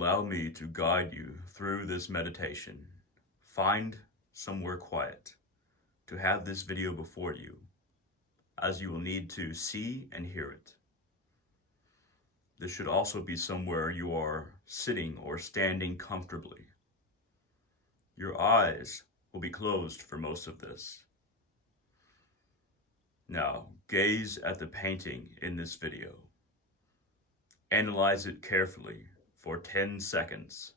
allow me to guide you through this meditation. Find somewhere quiet to have this video before you, as you will need to see and hear it. This should also be somewhere you are sitting or standing comfortably. Your eyes will be closed for most of this. Now, gaze at the painting in this video. Analyze it carefully for 10 seconds.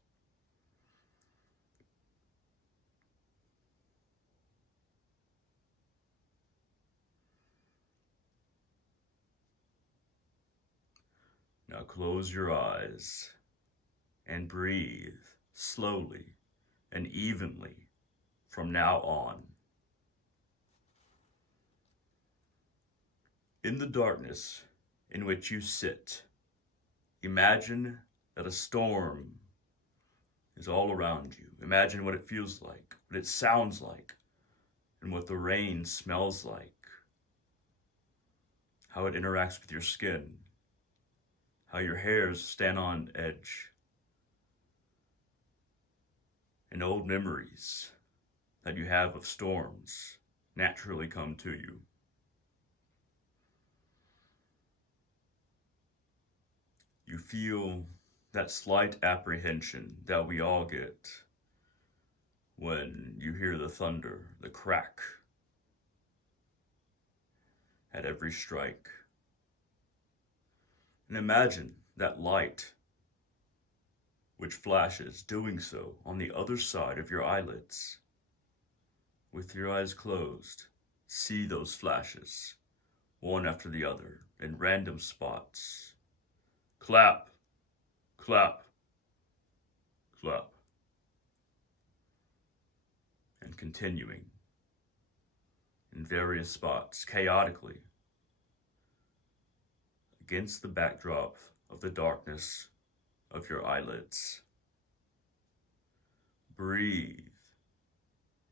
Now close your eyes and breathe slowly and evenly from now on. In the darkness in which you sit, imagine that a storm is all around you. Imagine what it feels like, what it sounds like, and what the rain smells like, how it interacts with your skin, how your hairs stand on edge, and old memories that you have of storms naturally come to you. You feel that slight apprehension that we all get when you hear the thunder, the crack at every strike. And imagine that light which flashes doing so on the other side of your eyelids. With your eyes closed, see those flashes, one after the other, in random spots. Clap, clap, clap. And continuing in various spots, chaotically, against the backdrop of the darkness of your eyelids. Breathe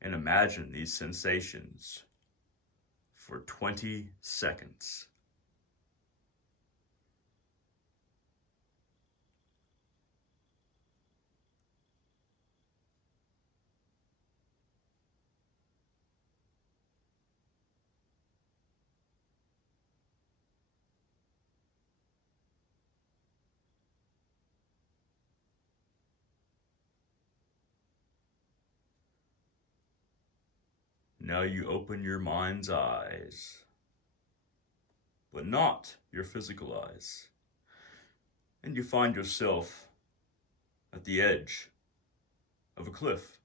and imagine these sensations for 20 seconds. Now you open your mind's eyes, but not your physical eyes, and you find yourself at the edge of a cliff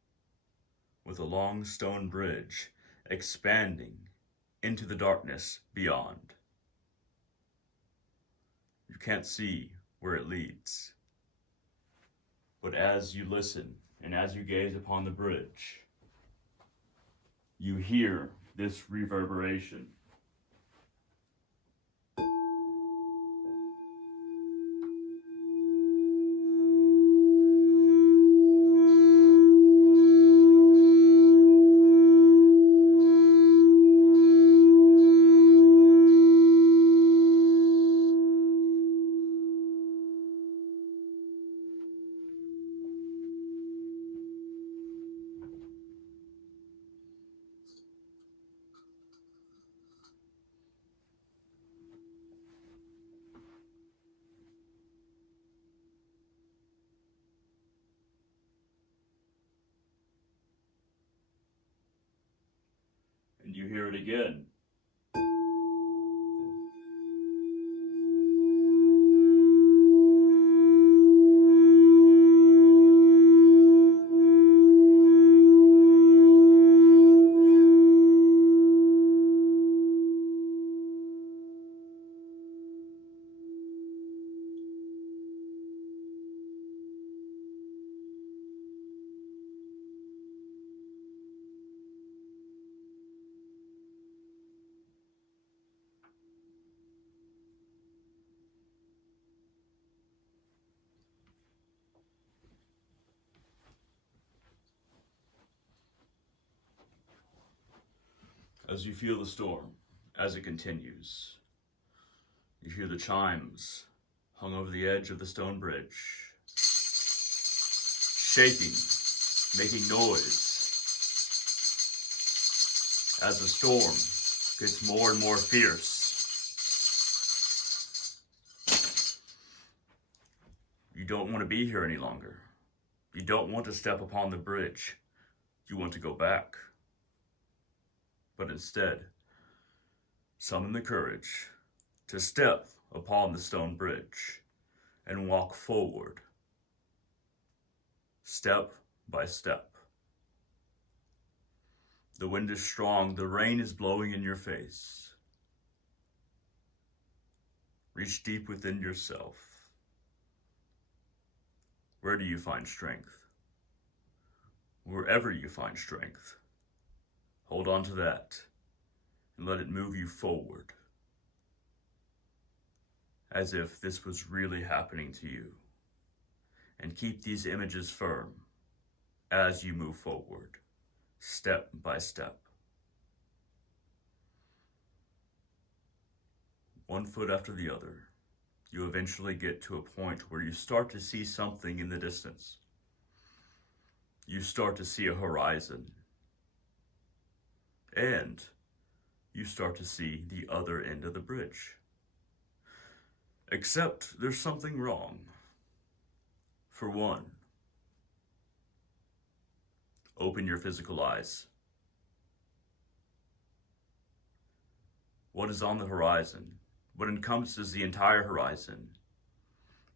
with a long stone bridge expanding into the darkness beyond. You can't see where it leads, but as you listen and as you gaze upon the bridge, you hear this reverberation. And you hear it again. As you feel the storm, as it continues, you hear the chimes hung over the edge of the stone bridge. shaking, making noise, as the storm gets more and more fierce. You don't want to be here any longer. You don't want to step upon the bridge. You want to go back. But instead, summon the courage to step upon the stone bridge and walk forward, step by step. The wind is strong, the rain is blowing in your face. Reach deep within yourself. Where do you find strength? Wherever you find strength, hold on to that and let it move you forward, as if this was really happening to you. And keep these images firm as you move forward, step by step. One foot after the other, you eventually get to a point where you start to see something in the distance. You start to see a horizon. And you start to see the other end of the bridge. Except there's something wrong. For one, open your physical eyes. What is on the horizon, what encompasses the entire horizon,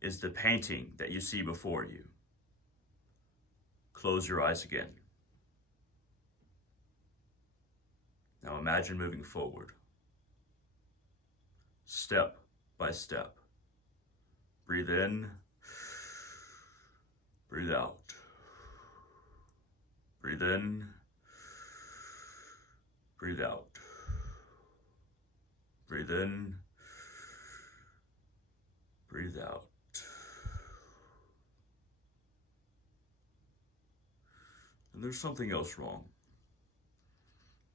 is the painting that you see before you. Close your eyes again. Now imagine moving forward, step by step. Breathe in, breathe out. Breathe in, breathe out. Breathe in, breathe out. And there's something else wrong.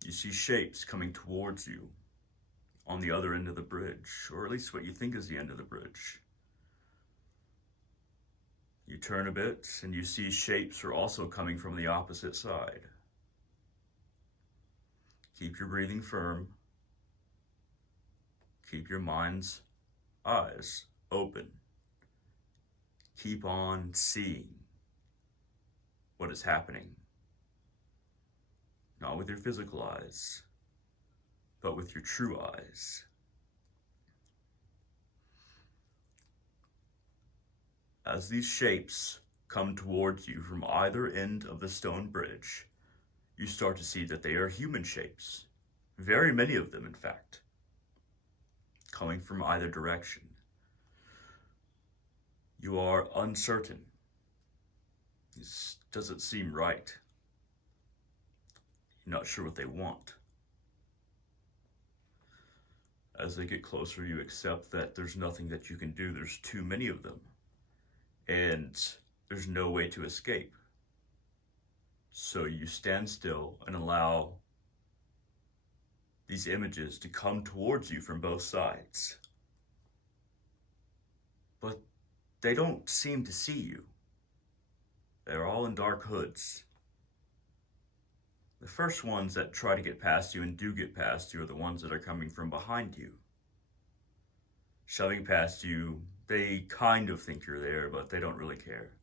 You see shapes coming towards you on the other end of the bridge, or at least what you think is the end of the bridge. You turn a bit and you see shapes are also coming from the opposite side. Keep your breathing firm. Keep your mind's eyes open. Keep on seeing what is happening. Not with your physical eyes, but with your true eyes. As these shapes come towards you from either end of the stone bridge, you start to see that they are human shapes. Very many of them, in fact, coming from either direction. You are uncertain. This doesn't seem right. You're not sure what they want. As they get closer, you accept that there's nothing that you can do. There's too many of them. And there's no way to escape. So you stand still and allow these images to come towards you from both sides. But they don't seem to see you. They're all in dark hoods. The first ones that try to get past you and do get past you are the ones that are coming from behind you. Shoving past you, they kind of think you're there, but they don't really care.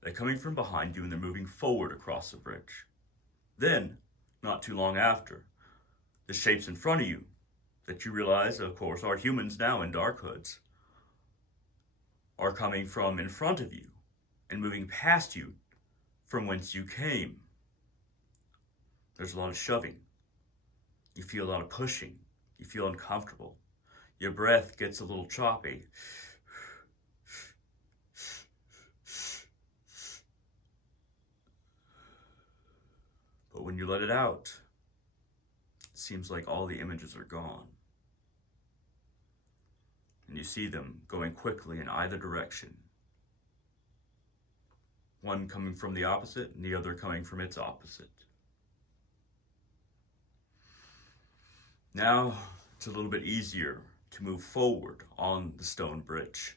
They're coming from behind you and they're moving forward across the bridge. Then, not too long after, the shapes in front of you, that you realize, of course, are humans now in dark hoods, are coming from in front of you and moving past you from whence you came. There's a lot of shoving. You feel a lot of pushing. You feel uncomfortable. Your breath gets a little choppy. But when you let it out, it seems like all the images are gone. And you see them going quickly in either direction. One coming from the opposite and the other coming from its opposite. Now it's a little bit easier to move forward on the stone bridge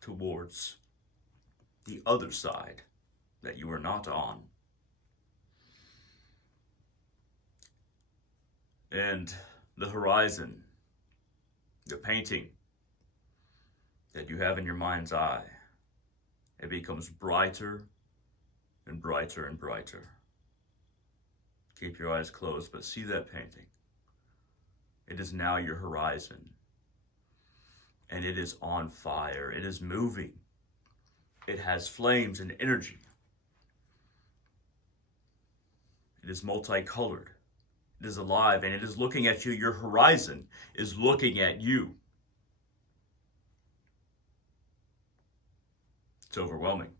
towards the other side that you are not on. And the horizon, the painting that you have in your mind's eye, it becomes brighter and brighter and brighter. Keep your eyes closed, but see that painting. It is now your horizon, and it is on fire. It is moving. It has flames and energy. It is multicolored. It is alive, and it is looking at you. Your horizon is looking at you. It's overwhelming.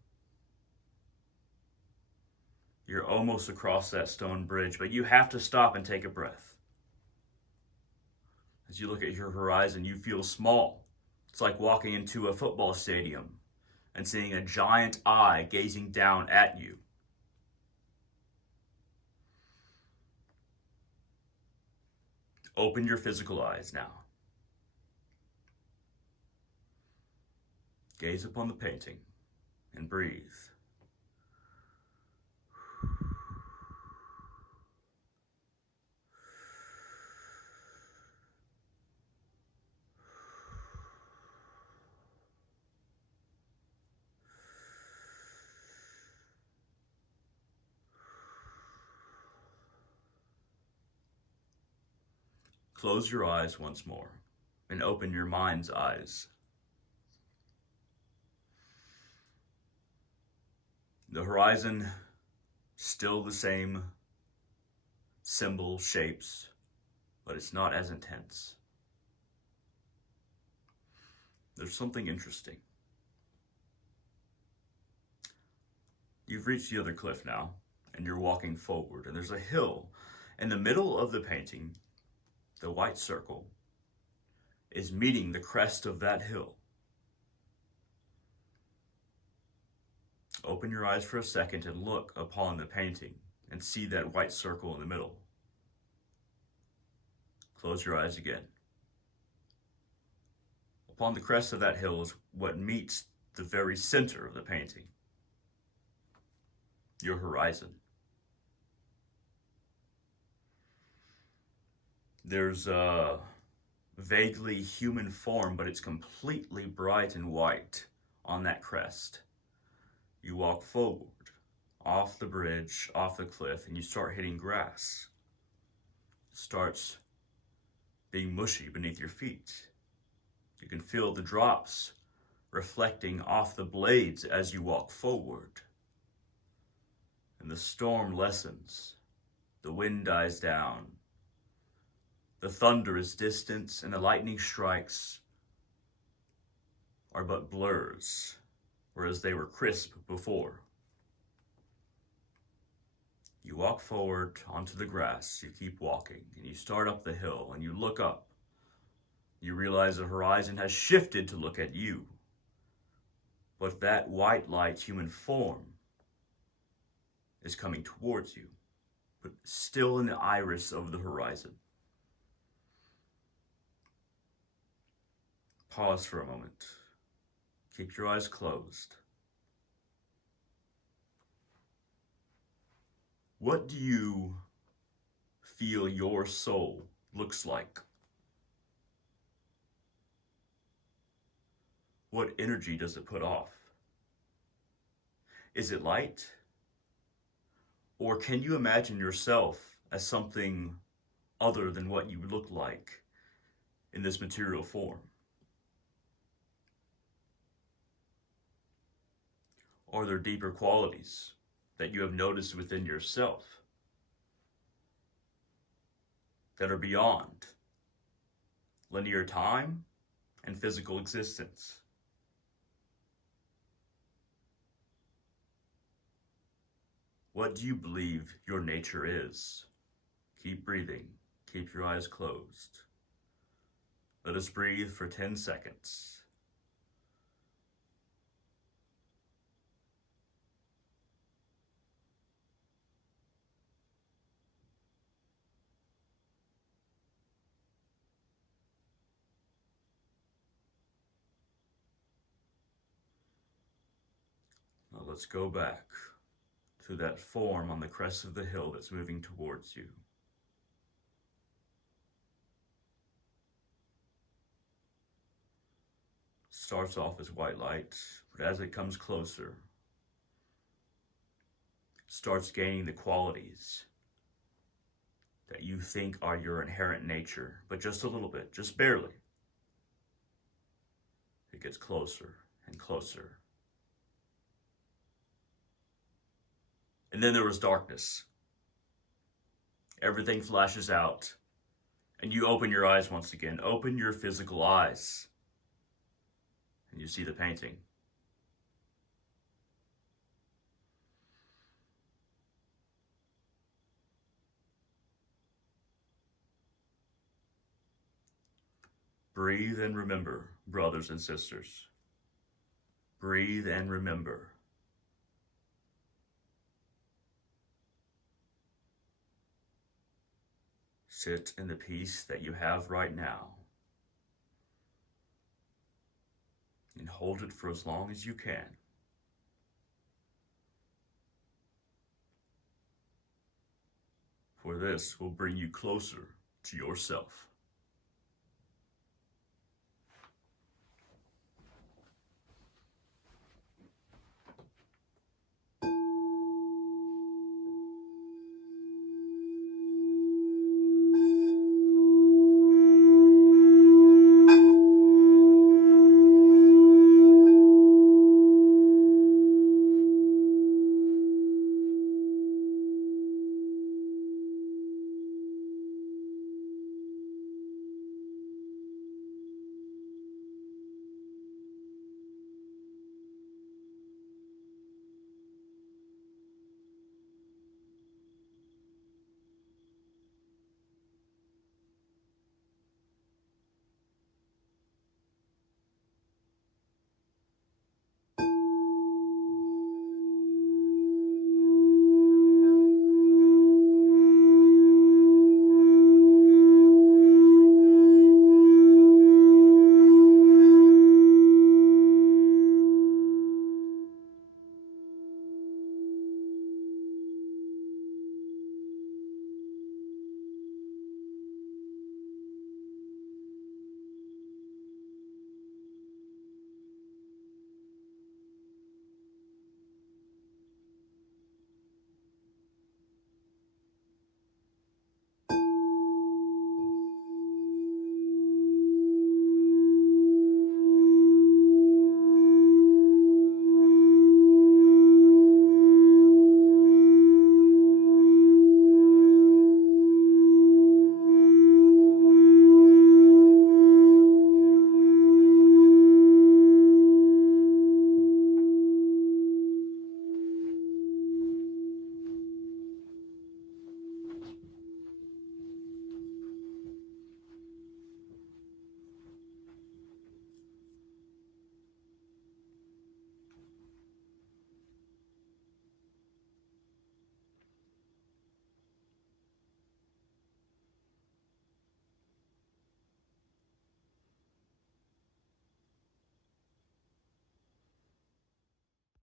You're almost across that stone bridge, but you have to stop and take a breath. As you look at your horizon, you feel small. It's like walking into a football stadium and seeing a giant eye gazing down at you. Open your physical eyes now. Gaze upon the painting and breathe. Close your eyes once more and open your mind's eyes. The horizon, still the same symbol, shapes, but it's not as intense. There's something interesting. You've reached the other cliff now, and you're walking forward, and there's a hill. In the middle of the painting, the white circle is meeting the crest of that hill. Open your eyes for a second and look upon the painting and see that white circle in the middle. Close your eyes again. Upon the crest of that hill is what meets the very center of the painting. Your horizon. There's a vaguely human form, but it's completely bright and white on that crest. You walk forward, off the bridge, off the cliff, and you start hitting grass. It starts being mushy beneath your feet. You can feel the drops reflecting off the blades as you walk forward. And the storm lessens. The wind dies down. The thunder is distant, and the lightning strikes are but blurs, whereas they were crisp before. You walk forward onto the grass, you keep walking, and you start up the hill, and you look up. You realize the horizon has shifted to look at you. But that white light human form is coming towards you, but still in the iris of the horizon. Pause for a moment. Keep your eyes closed. What do you feel your soul looks like? What energy does it put off? Is it light? Or can you imagine yourself as something other than what you look like in this material form? Are there deeper qualities that you have noticed within yourself that are beyond linear time and physical existence? What do you believe your nature is? Keep breathing. Keep your eyes closed. Let us breathe for 10 seconds. Now let's go back. to that form on the crest of the hill that's moving towards you. Starts off as white light, but as it comes closer, starts gaining the qualities that you think are your inherent nature, but just a little bit, just barely. It gets closer and closer. And then there was darkness. Everything flashes out, and you open your eyes once again. Open your physical eyes, and you see the painting. Breathe and remember, brothers and sisters. Breathe and remember. Sit in the peace that you have right now, and hold it for as long as you can. For this will bring you closer to yourself.